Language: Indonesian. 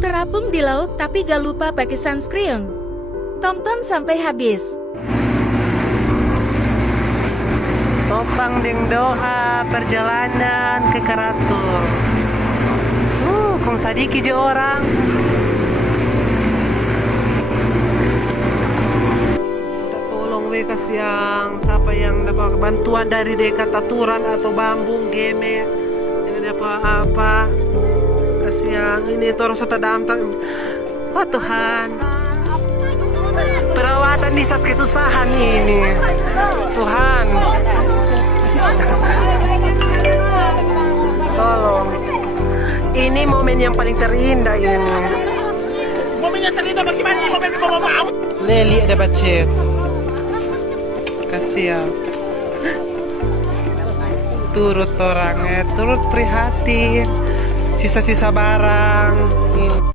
Terapung di laut tapi gak lupa pakai sunscreen. Tonton sampai habis. Topang deng doa perjalanan ke Karatul. Kung sadiki je orang. Kita tolong wekas yang siapa yang dapat bantuan dari dekat aturan atau bambu game yang dapat apa yang ini torong sa tadamtan. Oh Tuhan, perawatan di saat kesusahan ini Tuhan, tolong. Ini momen yang paling terindah ini. Momen yang terindah bagaimana? Momen bawa maut. Leli ada bacet. Kasih ya. Turut orangnya, turut prihatin. Sisa-sisa barang. Ini.